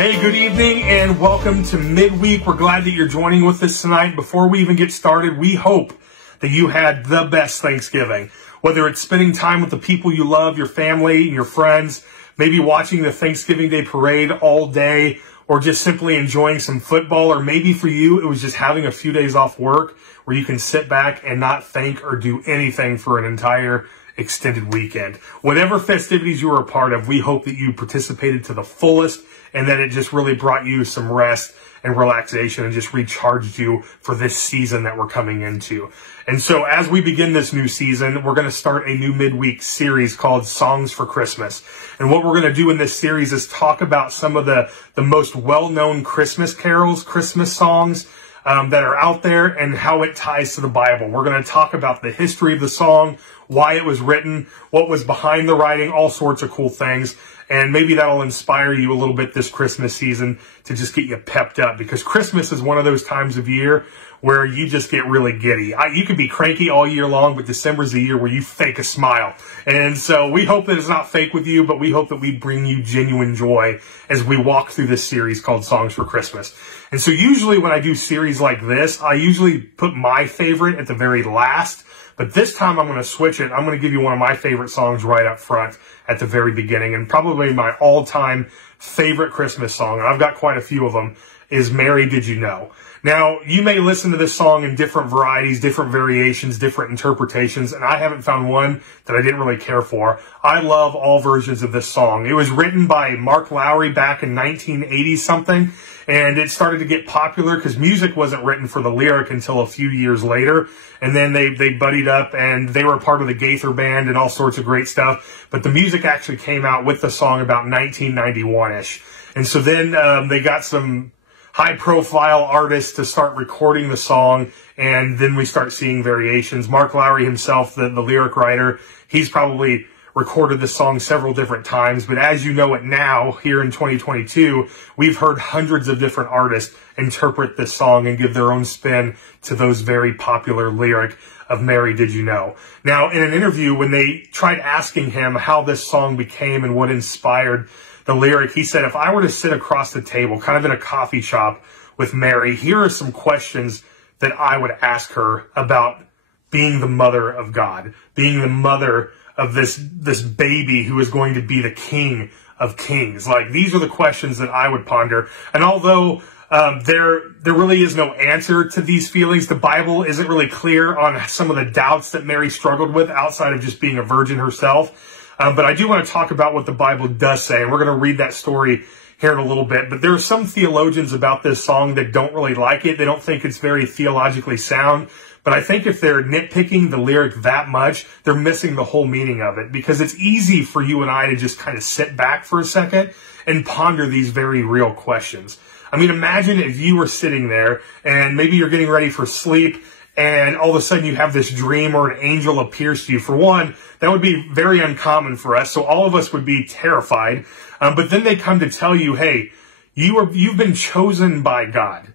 Hey, good evening and welcome to Midweek. We're glad that you're joining with us tonight. Before we even get started, we hope that you had the best Thanksgiving. Whether it's spending time with the people you love, your family, and your friends, maybe watching the Thanksgiving Day parade all day, or just simply enjoying some football, or maybe for you, it was just having a few days off work where you can sit back and not think or do anything for an entire extended weekend. Whatever festivities you were a part of, we hope that you participated to the fullest and that it just really brought you some rest and relaxation and just recharged you for this season that we're coming into. And so as we begin this new season, we're going to start a new midweek series called Songs for Christmas. And what we're going to do in this series is talk about some of the most well-known Christmas carols, Christmas songs that are out there and how it ties to the Bible. We're going to talk about the history of the song, why it was written, what was behind the writing, all sorts of cool things. And maybe that'll inspire you a little bit this Christmas season to just get you pepped up, because Christmas is one of those times of year where you just get really giddy. You could be cranky all year long, but December's the year where you fake a smile. And so we hope that it's not fake with you, but we hope that we bring you genuine joy as we walk through this series called Songs for Christmas. And so usually when I do series like this, I usually put my favorite at the very last. But this time I'm going to switch it. I'm going to give you one of my favorite songs right up front at the very beginning. And probably my all-time favorite Christmas song, and I've got quite a few of them, is Mary, Did You Know? Now, you may listen to this song in different varieties, different variations, different interpretations, and I haven't found one that I didn't really care for. I love all versions of this song. It was written by Mark Lowry back in 1980-something, and it started to get popular because music wasn't written for the lyric until a few years later. And then they buddied up and they were a part of the Gaither Band and all sorts of great stuff. But the music actually came out with the song about 1991-ish. And so then they got some high-profile artists to start recording the song, and then we start seeing variations. Mark Lowry himself, the lyric writer, he's probably recorded the song several different times, but as you know it now, here in 2022, we've heard hundreds of different artists interpret this song and give their own spin to those very popular lyric of Mary, Did You Know? Now, in an interview, when they tried asking him how this song became and what inspired the lyric, he said, if I were to sit across the table, kind of in a coffee shop with Mary, here are some questions that I would ask her about being the mother of God, being the mother of this baby who is going to be the King of Kings. Like, these are the questions that I would ponder. And although there really is no answer to these feelings, the Bible isn't really clear on some of the doubts that Mary struggled with outside of just being a virgin herself. But I do want to talk about what the Bible does say, and we're going to read that story here in a little bit. But there are some theologians about this song that don't really like it. They don't think it's very theologically sound. But I think if they're nitpicking the lyric that much, they're missing the whole meaning of it, because it's easy for you and I to just kind of sit back for a second and ponder these very real questions. I mean, imagine if you were sitting there and maybe you're getting ready for sleep and all of a sudden you have this dream or an angel appears to you. For one, that would be very uncommon for us, so all of us would be terrified. But then they come to tell you, hey, you've been chosen by God,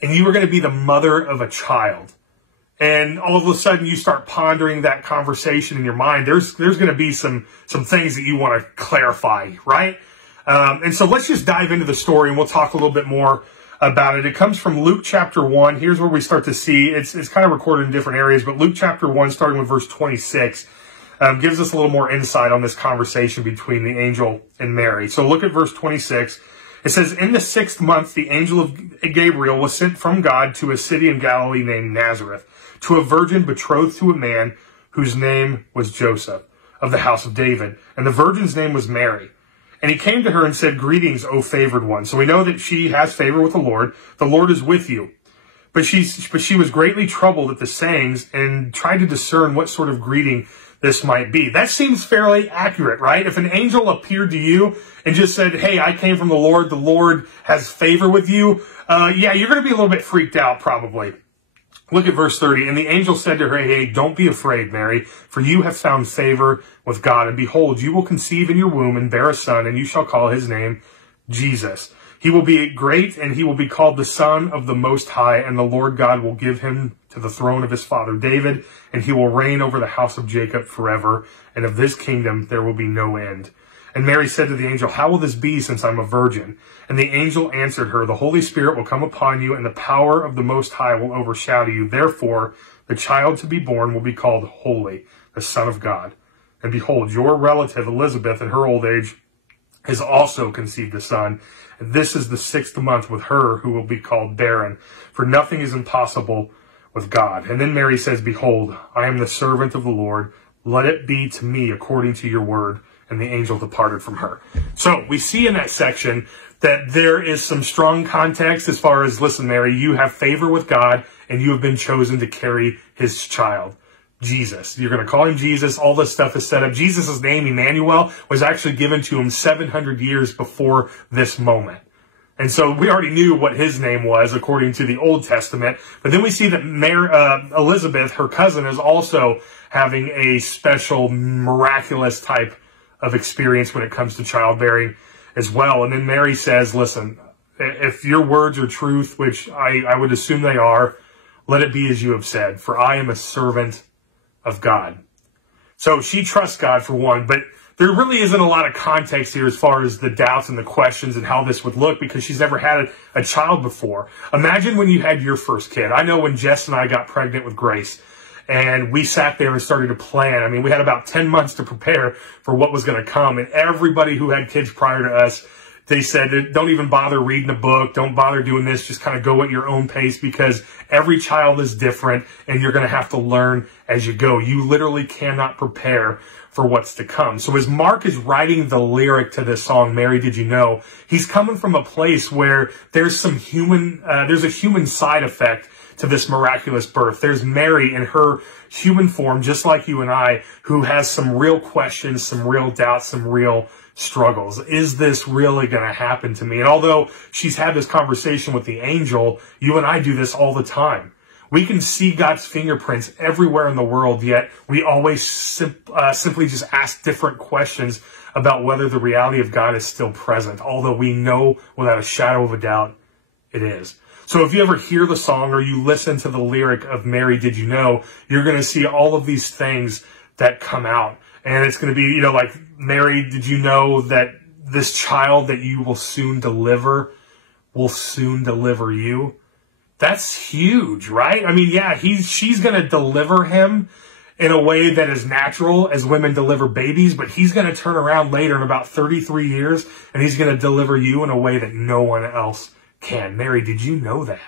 and you are going to be the mother of a child. And all of a sudden you start pondering that conversation in your mind. There's going to be some things that you want to clarify, right? And so let's just dive into the story and we'll talk a little bit more about it. It comes from Luke chapter 1. Here's where we start to see, it's kind of recorded in different areas, but Luke chapter 1, starting with verse 26, gives us a little more insight on this conversation between the angel and Mary. So look at verse 26. It says, in the 6th month, the angel of Gabriel was sent from God to a city in Galilee named Nazareth, to a virgin betrothed to a man whose name was Joseph, of the house of David. And the virgin's name was Mary. And he came to her and said, greetings, O favored one. So we know that she has favor with the Lord. The Lord is with you. But she was greatly troubled at the sayings and tried to discern what sort of greeting this might be. That seems fairly accurate, right? If an angel appeared to you and just said, hey, I came from the Lord has favor with you, yeah, you're going to be a little bit freaked out probably. Look at verse 30. And the angel said to her, hey, don't be afraid, Mary, for you have found favor with God. And behold, you will conceive in your womb and bear a son, and you shall call his name Jesus. He will be great, and he will be called the Son of the Most High, and the Lord God will give him to the throne of his father David, and he will reign over the house of Jacob forever, and of this kingdom there will be no end. And Mary said to the angel, "How will this be, since I'm a virgin?" And the angel answered her, "The Holy Spirit will come upon you, and the power of the Most High will overshadow you. Therefore, the child to be born will be called Holy, the Son of God. And behold, your relative Elizabeth, in her old age, has also conceived a son. And this is the 6th month with her who will be called barren, for nothing is impossible with God." And then Mary says, "Behold, I am the servant of the Lord. Let it be to me according to your word." And the angel departed from her. So we see in that section that there is some strong context as far as, listen, Mary, you have favor with God, and you have been chosen to carry his child, Jesus. You're going to call him Jesus. All this stuff is set up. Jesus' name, Emmanuel, was actually given to him 700 years before this moment. And so we already knew what his name was according to the Old Testament. But then we see that Elizabeth, her cousin, is also having a special, miraculous type of experience when it comes to childbearing as well. And then Mary says, "Listen, if your words are truth, which I would assume they are, let it be as you have said, for I am a servant of God." So she trusts God for one, but there really isn't a lot of context here as far as the doubts and the questions and how this would look, because she's never had a child before. Imagine when you had your first kid. I know when Jess and I got pregnant with Grace, and we sat there and started to plan. I mean, we had about 10 months to prepare for what was going to come. And everybody who had kids prior to us, they said, don't even bother reading a book. Don't bother doing this. Just kind of go at your own pace, because every child is different and you're going to have to learn as you go. You literally cannot prepare for what's to come. So as Mark is writing the lyric to this song, "Mary, Did You Know?", he's coming from a place where there's a human side effect to this miraculous birth. There's Mary in her human form, just like you and I, who has some real questions, some real doubts, some real struggles. Is this really going to happen to me? And although she's had this conversation with the angel, you and I do this all the time. We can see God's fingerprints everywhere in the world, yet we always simply just ask different questions about whether the reality of God is still present, although we know without a shadow of a doubt it is. So if you ever hear the song or you listen to the lyric of "Mary, Did You Know?", you're going to see all of these things that come out. And it's going to be, like, "Mary, did you know that this child that you will soon deliver you?" That's huge, right? I mean, yeah, she's going to deliver him in a way that is natural as women deliver babies, but he's going to turn around later in about 33 years and he's going to deliver you in a way that no one else can. Mary, did you know that?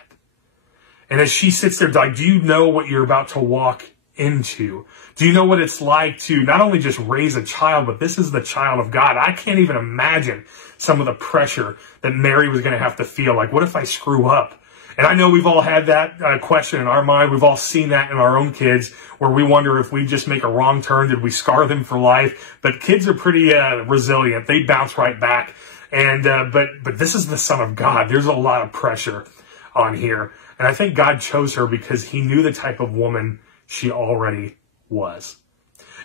And as she sits there, like, do you know what you're about to walk into? Do you know what it's like to not only just raise a child, but this is the child of God? I can't even imagine some of the pressure that Mary was going to have to feel. Like, what if I screw up? And I know we've all had that question in our mind. We've all seen that in our own kids, where we wonder if we just make a wrong turn, did we scar them for life? But kids are pretty resilient. They bounce right back. And but this is the Son of God. There's a lot of pressure on here. And I think God chose her because he knew the type of woman she already was.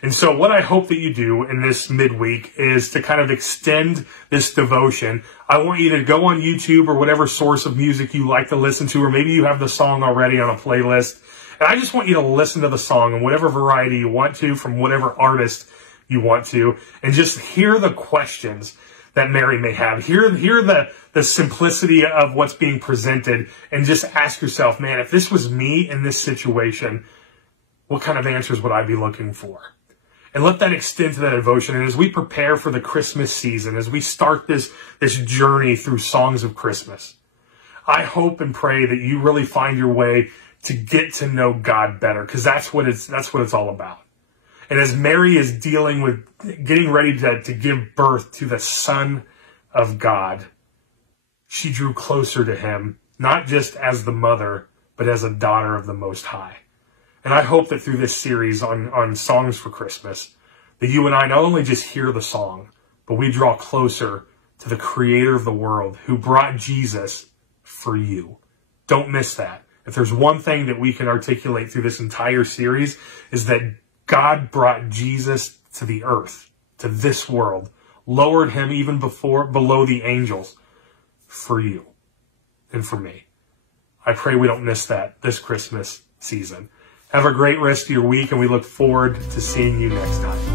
And so what I hope that you do in this midweek is to kind of extend this devotion. I want you to go on YouTube or whatever source of music you like to listen to, or maybe you have the song already on a playlist. And I just want you to listen to the song in whatever variety you want to, from whatever artist you want to, and just hear the questions that Mary may have. Hear the simplicity of what's being presented, and just ask yourself, man, if this was me in this situation, what kind of answers would I be looking for? And let that extend to that devotion. And as we prepare for the Christmas season, as we start this journey through songs of Christmas, I hope and pray that you really find your way to get to know God better, because that's what it's all about. And as Mary is dealing with getting ready to give birth to the Son of God, she drew closer to him, not just as the mother, but as a daughter of the Most High. And I hope that through this series on Songs for Christmas, that you and I not only just hear the song, but we draw closer to the Creator of the world, who brought Jesus for you. Don't miss that. If there's one thing that we can articulate through this entire series, is that God brought Jesus to the earth, to this world, lowered him even below the angels for you and for me. I pray we don't miss that this Christmas season. Have a great rest of your week, and we look forward to seeing you next time.